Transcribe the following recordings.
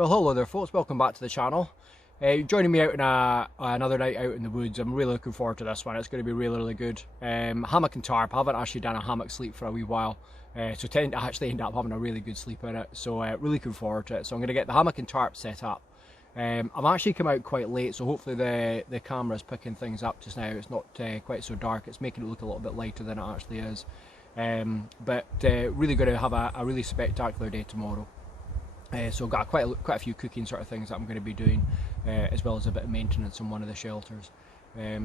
Well, hello there folks, welcome back to the channel. Joining me out in another night out in the woods. I'm really looking forward to this one. It's going to be really good. Hammock and tarp. I haven't actually done a hammock sleep for a wee while, so tend to actually end up having a really good sleep in it. So really looking forward to it. So I'm going to get the hammock and tarp set up. I've actually come out quite late, so hopefully the camera's picking things up just now. It's not quite so dark. It's making it look a little bit lighter than it actually is. But really going to have a really spectacular day tomorrow. So I've got quite a few cooking sort of things that I'm going to be doing, as well as a bit of maintenance on one of the shelters.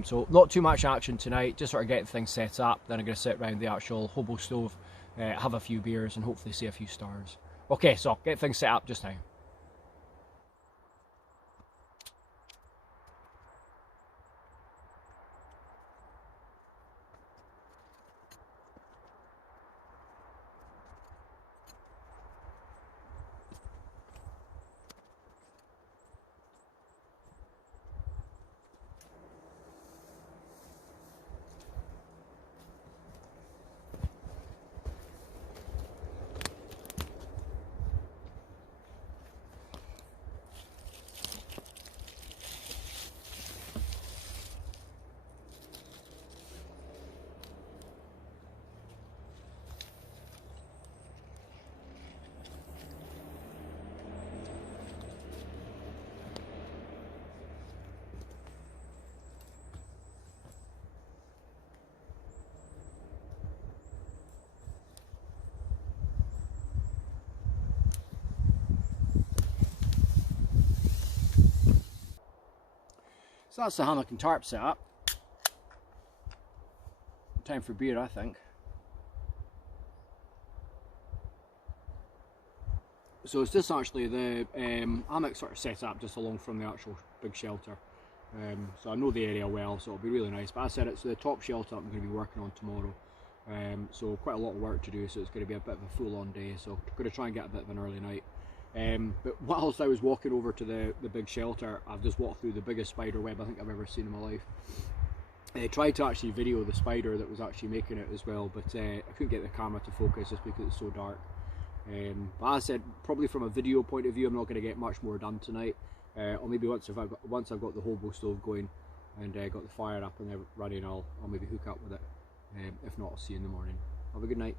So not too much action tonight, just sort of getting things set up. Then I'm going to sit around the actual hobo stove, have a few beers and hopefully see a few stars. Okay, so get things set up just now. So that's the hammock and tarp set up. Time for beer, I think. So it's just actually the hammock sort of set up just along from the actual big shelter. So I know the area well, so it'll be really nice. But I said it's the top shelter I'm going to be working on tomorrow. So quite a lot of work to do, so it's going to be a bit of a full-on day. So I'm going to try and get a bit of an early night. But whilst I was walking over to the big shelter, I've just walked through the biggest spider web I think I've ever seen in my life. I tried to actually video the spider that was actually making it as well, but I couldn't get the camera to focus just because it's so dark. But as I said, probably from a video point of view, I'm not going to get much more done tonight. Or maybe once I've got the hobo stove going and got the fire up and running, I'll maybe hook up with it. If not, I'll see you in the morning. Have a good night.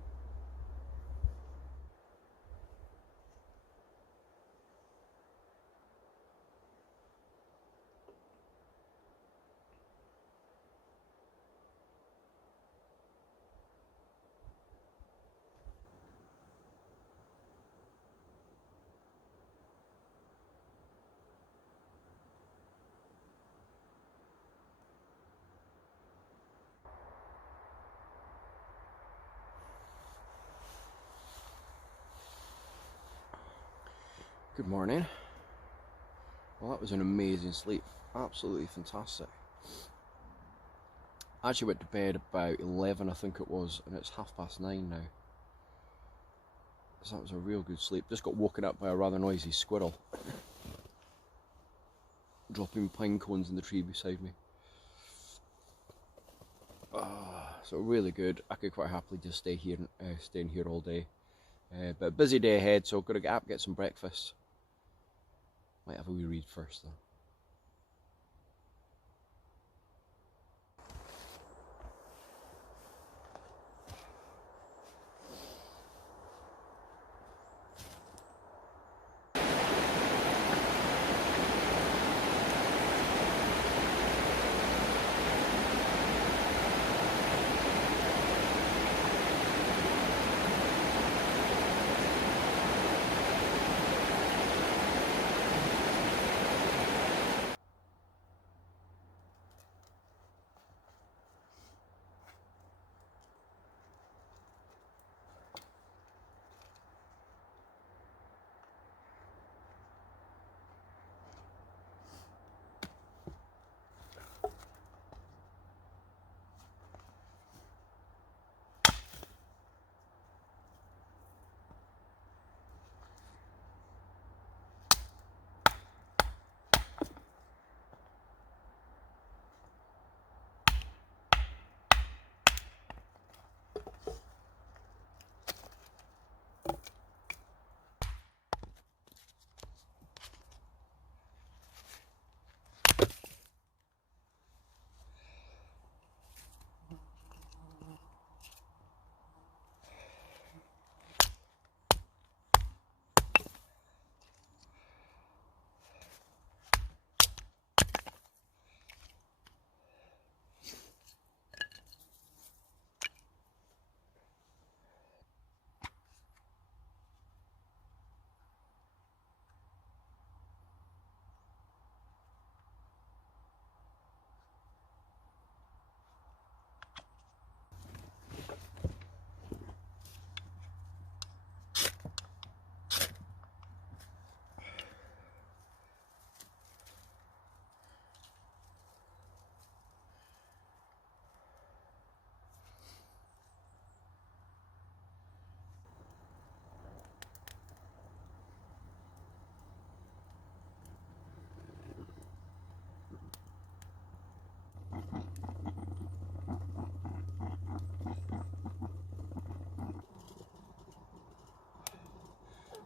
Good morning. Well, that was an amazing sleep. Absolutely fantastic. I actually went to bed about 11, I think it was, and it's 9:30 now. So that was a real good sleep. Just got woken up by a rather noisy squirrel dropping pine cones in the tree beside me. So really good. I could quite happily just stay in here all day. But busy day ahead, so I've got to get up, get some breakfast. Might have a wee read first though.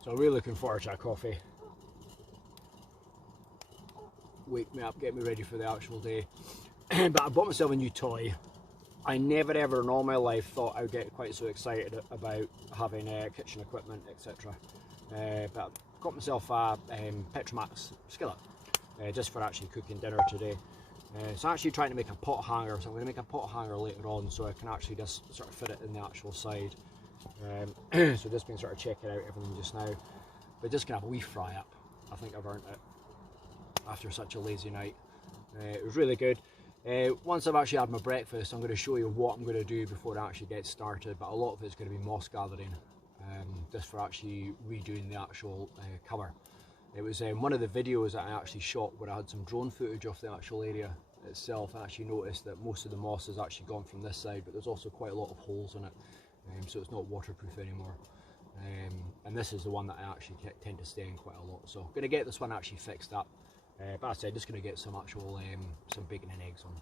So really looking forward to that coffee. Wake me up, get me ready for the actual day. But I bought myself a new toy. I never ever in all my life thought I would get quite so excited about having kitchen equipment, etc. But I got myself a Petromax skillet just for actually cooking dinner today. So I'm actually trying to make a pot hanger, so I'm going to make a pot hanger later on so I can actually just sort of fit it in the actual side. So just been sort of checking out everything just now, but just going to have a wee fry up. I think I've earned it after such a lazy night. It was really good. Once I've actually had my breakfast, I'm going to show you what I'm going to do before it actually gets started, but a lot of it's going to be moss gathering, just for actually redoing the actual cover. It was one of the videos that I actually shot where I had some drone footage of the actual area itself. I actually noticed that most of the moss has actually gone from this side, but there's also quite a lot of holes in it, so it's not waterproof anymore. And this is the one that I actually tend to stay in quite a lot, so I'm going to get this one actually fixed up. But as I said, just going to get some actual some bacon and eggs on.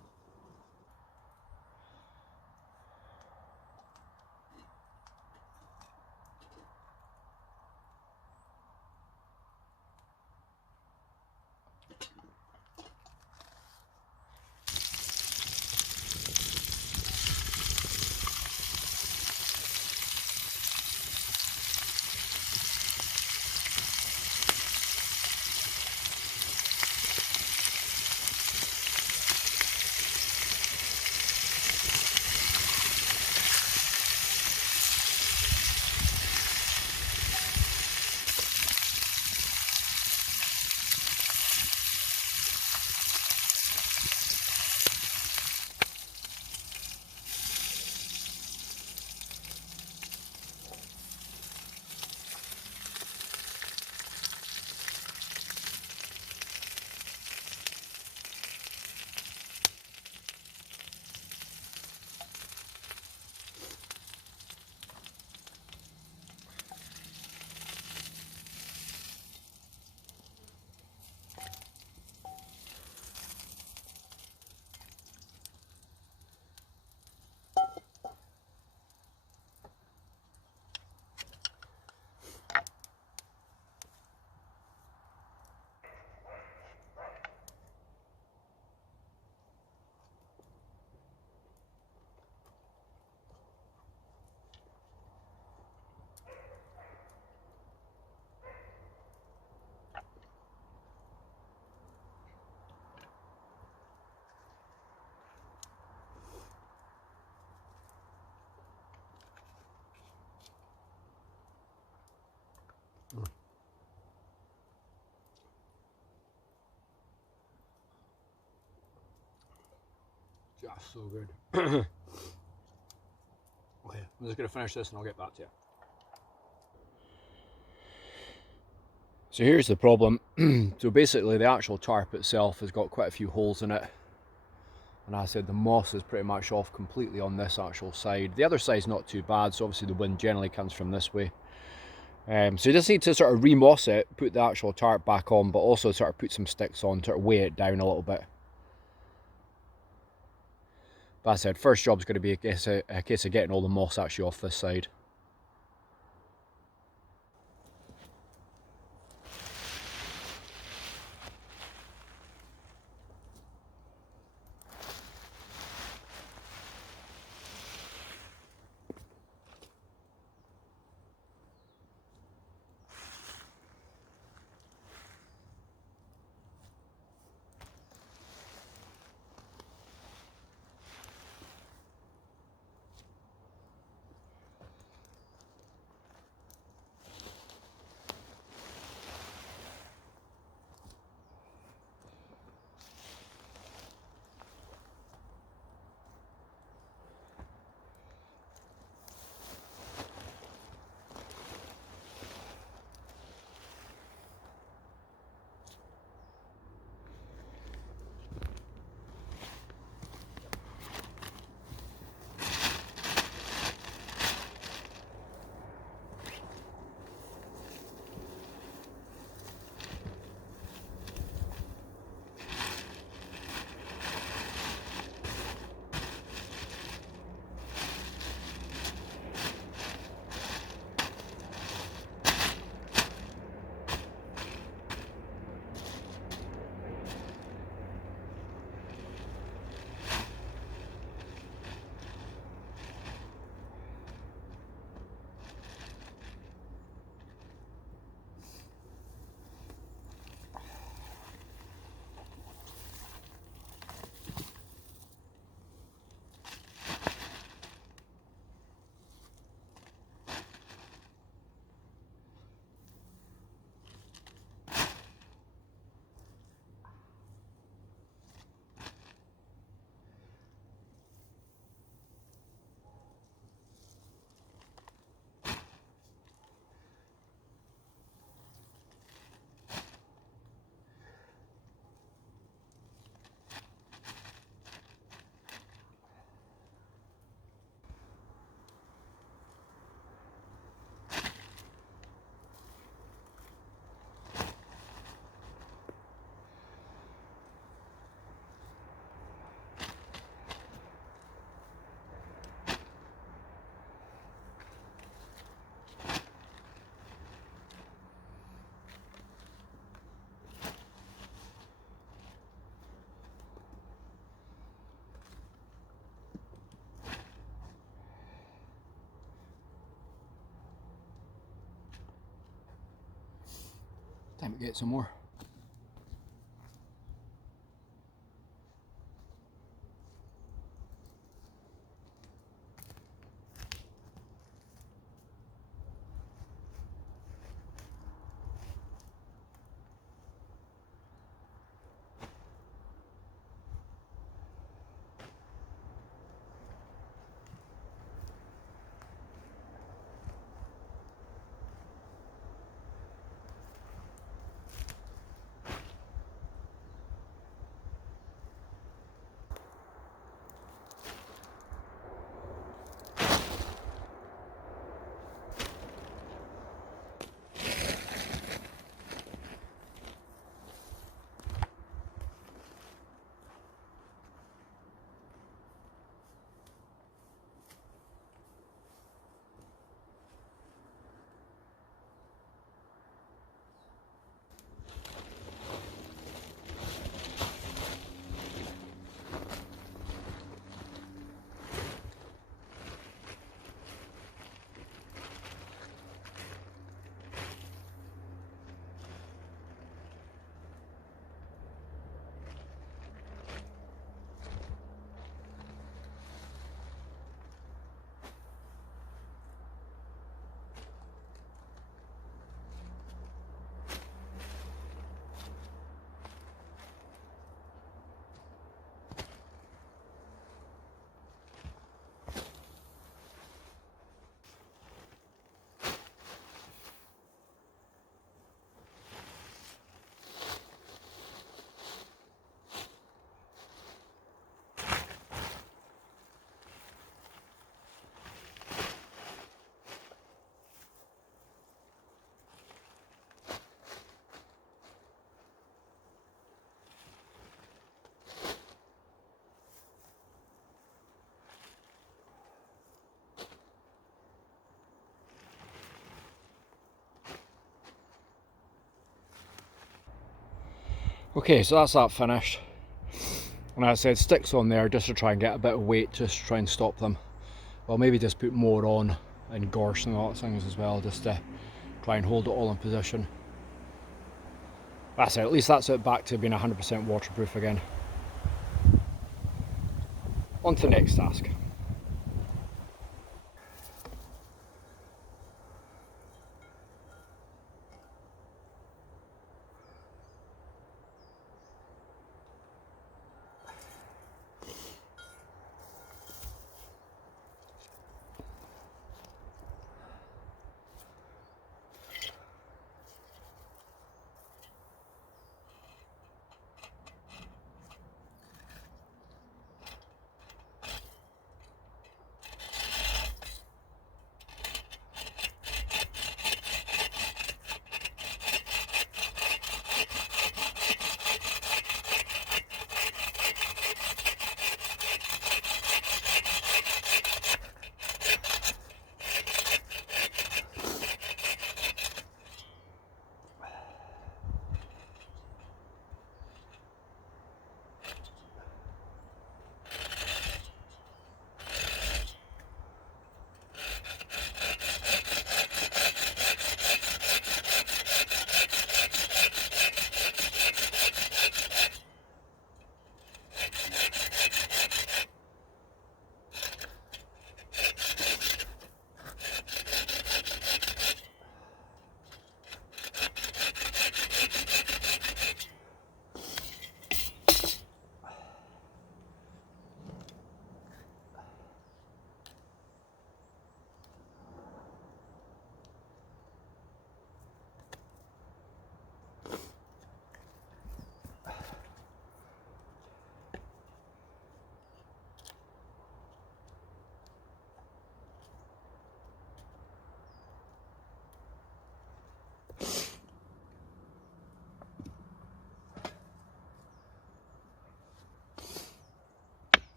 Just so good. Okay, I'm just going to finish this and I'll get back to you. So here's the problem. So basically the actual tarp itself has got quite a few holes in it. And as I said, the moss is pretty much off completely on this actual side. The other side's not too bad, so obviously the wind generally comes from this way. So you just need to sort of remoss it, put the actual tarp back on, but also sort of put some sticks on to sort of weigh it down a little bit. But as I said, first job's going to be a case of getting all the moss actually off this side. Let me get some more. Okay, so that's that finished. And as I said, sticks on there just to try and get a bit of weight, just to try and stop them. Well, maybe just put more on and gorse and all that things as well, just to try and hold it all in position. That's it, at least that's it back to being 100% waterproof again. On to the next task.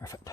Perfect.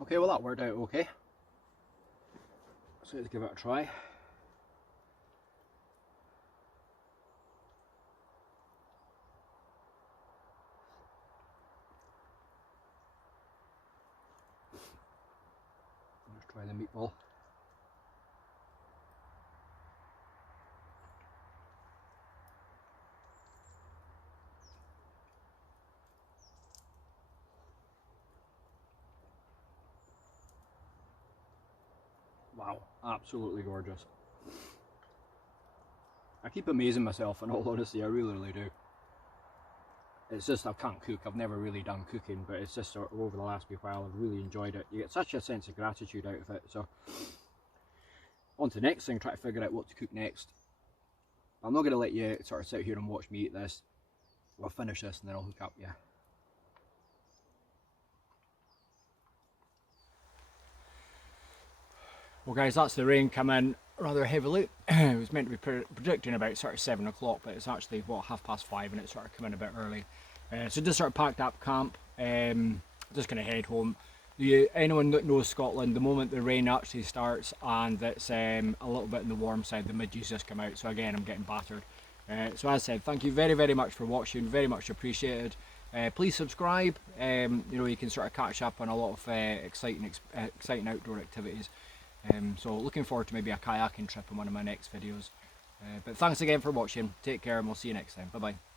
Okay, well that worked out okay. So let's give it a try. Let's try the meatball. Wow, absolutely gorgeous. I keep amazing myself, in all honesty, I really do. It's just I can't cook, I've never really done cooking, but it's just sort of over the last wee while I've really enjoyed it. You get such a sense of gratitude out of it. So on to the next thing, try to figure out what to cook next. I'm not going to let you sort of sit here and watch me eat this. I'll finish this and then I'll hook up, yeah. Well guys, that's the rain come in rather heavily. It was meant to be predicting about sort of 7 o'clock, but it's actually, what, 5:30, and it's sort of come in a bit early. So just sort of packed up camp, just going to head home. Anyone that knows Scotland, the moment the rain actually starts and it's a little bit on the warm side, the midges just come out. So again, I'm getting battered. So as I said, thank you very much for watching, very much appreciated. Please subscribe. You know, you can sort of catch up on a lot of exciting outdoor activities. So looking forward to maybe a kayaking trip in one of my next videos. But thanks again for watching. Take care and we'll see you next time. Bye bye.